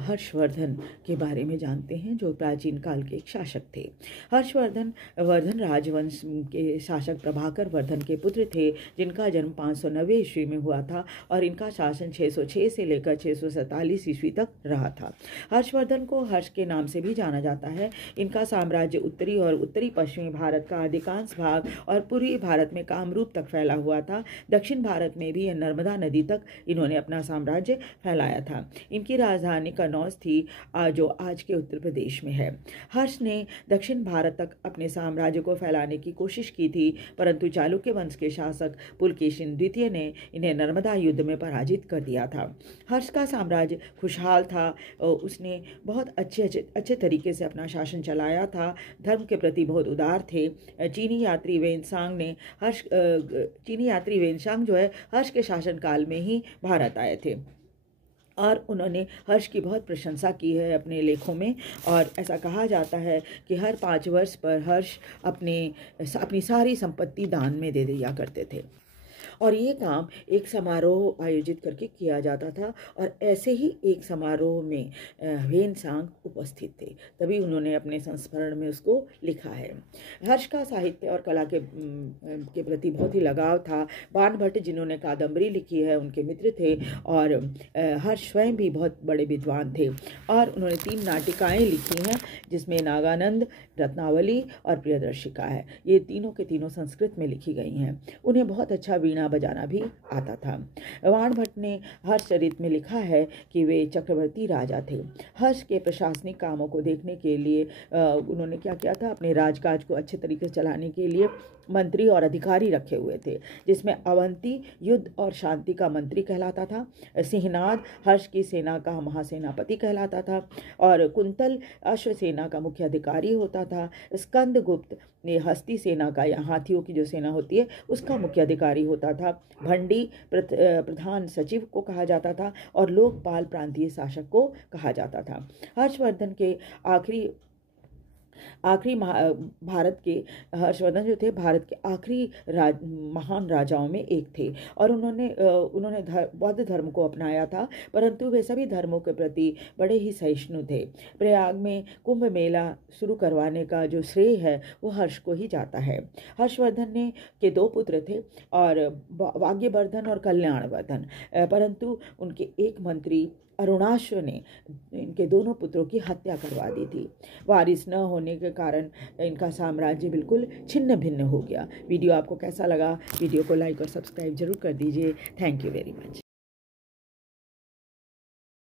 हर्षवर्धन के बारे में जानते हैं, जो प्राचीन काल के एक शासक थे। हर्षवर्धन वर्धन राजवंश के शासक प्रभाकर वर्धन के पुत्र थे, जिनका जन्म 590 ईस्वी में हुआ था और इनका शासन 606 से लेकर 647 ईस्वी तक रहा था। हर्षवर्धन को हर्ष के नाम से भी जाना जाता है। इनका साम्राज्य उत्तरी और उत्तरी पश्चिमी भारत का अधिकांश भाग और पूर्वी भारत में कामरूप तक फैला हुआ था। दक्षिण भारत में भी नर्मदा नदी तक इन्होंने अपना साम्राज्य फैलाया था। इनकी राजधानी कनौज थी, जो आज के उत्तर प्रदेश में है। हर्ष ने दक्षिण भारत तक अपने साम्राज्य को फैलाने की कोशिश की थी, परंतु चालुक्य वंश के शासक पुलकेशिन द्वितीय ने इन्हें नर्मदा युद्ध में पराजित कर दिया था। हर्ष का साम्राज्य खुशहाल था। उसने बहुत अच्छे तरीके से अपना शासन चलाया था। धर्म के प्रति बहुत उदार थे। चीनी यात्री वेनसांग जो है हर्ष के शासनकाल में ही भारत आए थे और उन्होंने हर्ष की बहुत प्रशंसा की है अपने लेखों में। और ऐसा कहा जाता है कि हर 5 वर्ष पर हर्ष अपनी सारी संपत्ति दान में दे दिया करते थे और ये काम एक समारोह आयोजित करके किया जाता था। और ऐसे ही एक समारोह में वेनसांग उपस्थित थे, तभी उन्होंने अपने संस्मरण में उसको लिखा है। हर्ष का साहित्य और कला के प्रति बहुत ही लगाव था। बाणभट्ट जिन्होंने कादम्बरी लिखी है उनके मित्र थे और हर्ष स्वयं भी बहुत बड़े विद्वान थे और उन्होंने 3 नाटिकाएँ लिखी हैं, जिसमें नागानंद, रत्नावली और प्रियदर्शिका है। ये तीनों के तीनों संस्कृत में लिखी गई हैं। उन्हें बहुत अच्छा वीणा बजाना भी आता था। बाणभट्ट ने हर्षचरित में लिखा है कि वे चक्रवर्ती राजा थे। हर्ष के प्रशासनिक कामों को देखने के लिए उन्होंने क्या किया था, अपने राजकाज को अच्छे तरीके से चलाने के लिए मंत्री और अधिकारी रखे हुए थे, जिसमें अवंती युद्ध और शांति का मंत्री कहलाता था, सिंहनाद हर्ष की सेना का महासेनापति कहलाता था और कुंतल अश्वसेना का मुख्य अधिकारी होता था। स्कंदगुप्त ने हस्ती सेना का, या हाथियों की जो सेना होती है उसका मुख्य अधिकारी होता था। भंडी प्रधान सचिव को कहा जाता था और लोकपाल प्रांतीय शासक को कहा जाता था। हर्षवर्धन के हर्षवर्धन जो थे भारत के आखिरी महान राजाओं में एक थे और उन्होंने बौद्ध धर्म को अपनाया था, परंतु वे सभी धर्मों के प्रति बड़े ही सहिष्णु थे। प्रयाग में कुंभ मेला शुरू करवाने का जो श्रेय है वो हर्ष को ही जाता है। हर्षवर्धन के 2 पुत्र थे और वाग्यवर्धन और कल्याणवर्धन, परंतु उनके एक मंत्री अरुणाश्व ने इनके दोनों पुत्रों की हत्या करवा दी थी। वारिस न होने के कारण इनका साम्राज्य बिल्कुल छिन्न भिन्न हो गया। वीडियो आपको कैसा लगा? वीडियो को लाइक और सब्सक्राइब जरूर कर दीजिए। Thank you very much.